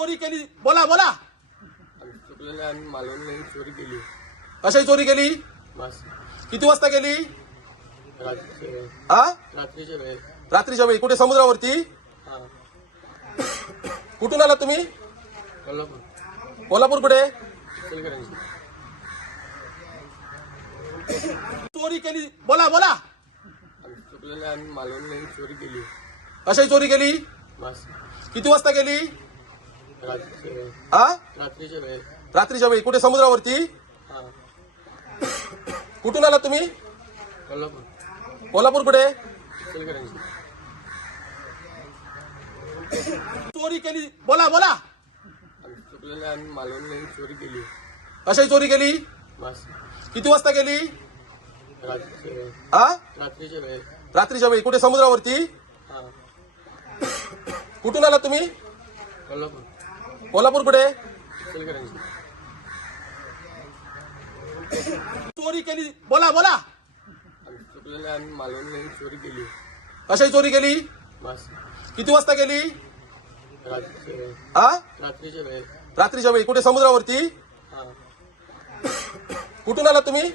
चोरी केली. बोला बोला. मालवणी चोरी केली. कशाची चोरी केली? किती वाजता केली? वेळेस हा रात्रीच्या वेळेस रात्रीच्या वेळी. कुठे? समुद्रावरती? हा. कुठून आला तुम्ही? कोल्हापूर. कोल्हापूर कुठे? इचलकरंजी. चोरी केली. बोला बोला. मालवणी चोरी केली. कशाची चोरी केली? किती वाजता केली? रात्रीच्या हा वेळी. कुठे? समुद्रावरती? हा. कुठून आला तुम्ही? कोल्हापूर. कोल्हापूर कुठे? चोरी केली. बोला बोला. मालवणी चोरी केली. कशाची चोरी केली? किती वाजता केली? रात्रीच्या वेळी. कुठे? समुद्रावरती? हा. कुठून आला तुम्ही? कोल्हापूर. कोल्हापूर कुठे? चोरी केली. बोला बोला. मालवणी चोरी केली कशाची चोरी केली? बस किती वाजता केली? रात्रीच्या हा रात्रीच्या रात्रीच्या वेळी. कुठे? समुद्रावरती? कुठून आला तुम्ही?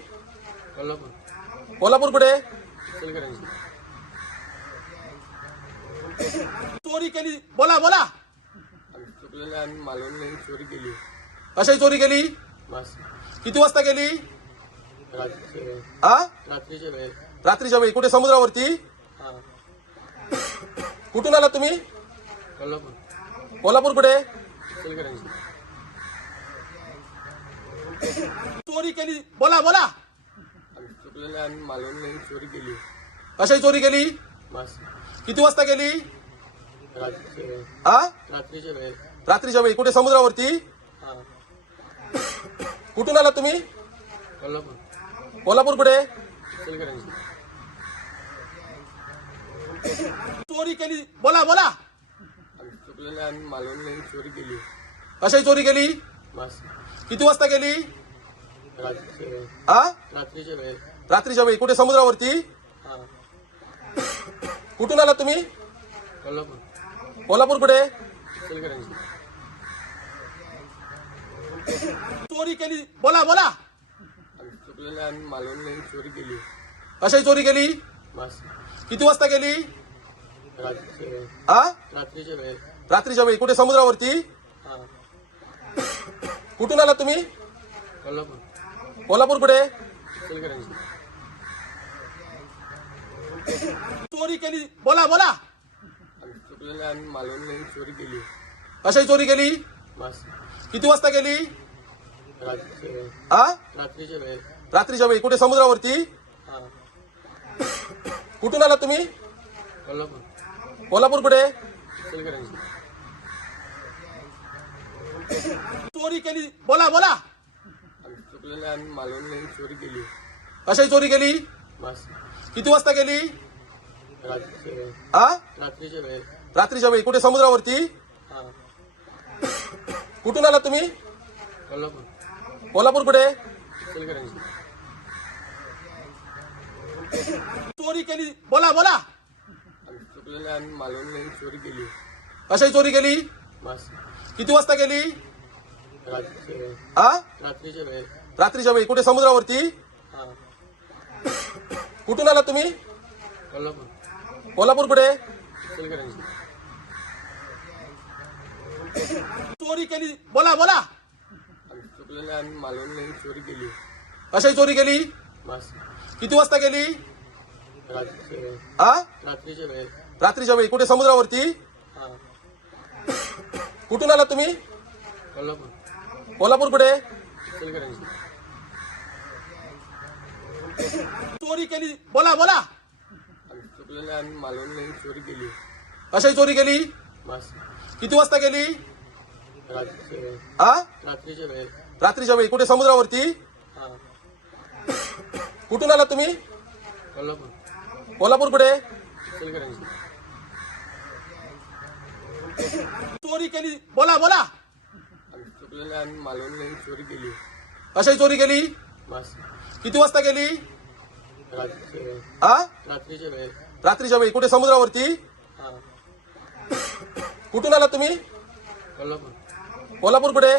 कोल्हापूर कोल्हापूर कुठे? चोरी केली. बोला बोला. आम्ही चुकलेलं आम्ही मालवणी चोरी केली. कशाची चोरी केली? बस. किती वाजता केली? रात्रीच्या वेळेस हा रात्रीच्या वेळेस रात्रीच्या वेळी. कुठे? समुद्रावरती? हा. कुठून आला तुम्ही? कोल्हापूर. कोल्हापूर कुठे? इचलकरंजी. चोरी केली. बोला बोला. आम्ही चुकलेलं आम्ही मालवणी चोरी केली. कशाची चोरी केली? बस. किती वाजता केली? रात्रीच्या वेळेस हा रात्रीच्या वेळेस रात्रीच्या वेळी. कुठे? समुद्रावरती? कुठून आला तुम्ही? कोल्हापूर. कोल्हापूर कुठे? चोरी केली. बोला बोला. मालवणी चोरी केली. कशाची चोरी केली? किती वाजता केली? रात्रीच्या हा वेळी. कुठे? समुद्रावरती? कुठून आला तुम्ही? कोल्हापूर. कोल्हापूर कुठे? चोरी केली. बोला बोला. मालवणी चोरी केली. कशाची चोरी केली? बस किती वाजता केली? रात्रीच्या वेळेस. हा रात्रीच्या वेळेस. रात्रीच्या वेळी. कुठे? समुद्रावरती? हा. कुठून आला तुम्ही? कोल्हापूर. कोल्हापूर कुठे? इचलकरंजी चोरी केली. बोला बोला. मालवणी चोरी केली. कशाची चोरी केली? बस किती वाजता केली रात्रीच्या हा रात्रीच्या वेळी. कुठे? समुद्रावरती? कुठून आला तुम्ही? कोल्हापूर. कोल्हापूर कुठे चोरी केली. बोला बोला. आम्ही मालवणी चोरी केली? कशाही चोरी केली बस किती वाजता केली रात्रीच्या वेळेस हा रात्रीच्या रात्रीच्या वेळी. कुठे? समुद्रावरती? हा कुठून आला तुम्ही? कोल्हापूर कुठे? चोरी केली. बोला बोला. आम्ही मालवणी चोरी केली कशाची चोरी केली? बस किती वाजता केली? रात्रीच्या हा रात्रीच्या वेळी. कुठे? समुद्रावरती? कुठून आला तुम्ही? कोल्हापूर कोल्हापूर कुठे? चोरी केली. बोला बोला. मालवणी चोरी केली. कशाची चोरी केली? किती वाजता वेळेस हा रात्रीच्या वेळेस रात्रीच्या वेळी. कुठे? समुद्रावरती? कुठून आला तुम्ही? कोल्हापूर. कोल्हापूर कुठे? चोरी केली. बोला बोला. मालवणी चोरी केली. कशाची चोरी केली? किती वाजता वेळेस हा रात्रीच्या वेळी. कुठे? समुद्रावरती? हा. कुठून आला तुम्ही? कोल्हापूर. कोल्हापूर कुठे? चोरी केली. बोला बोला. मालवणी चोरी केली. कशाची चोरी केली? किती वाजता वेळेस हा रात्रीच्या वेळी. कुठे? समुद्रावरती? हा. कुठून आला तुम्ही? कोल्हापूर. कोल्हापूर कुठे?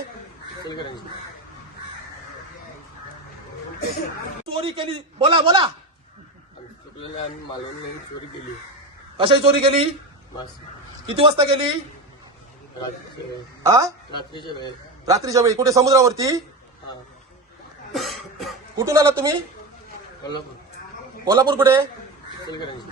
चोरी केली. बोला बोला. आम्ही मालवण चोरी केली कशाची चोरी केली? बस किती वाजता केली? रात्रीच्या हा रात्रीच्या वेळेस रात्रीच्या वेळी. कुठे? समुद्रावरती? हा कुठून आला तुम्ही? कोल्हापूर कोल्हापूर कुठे? इचलकरंजी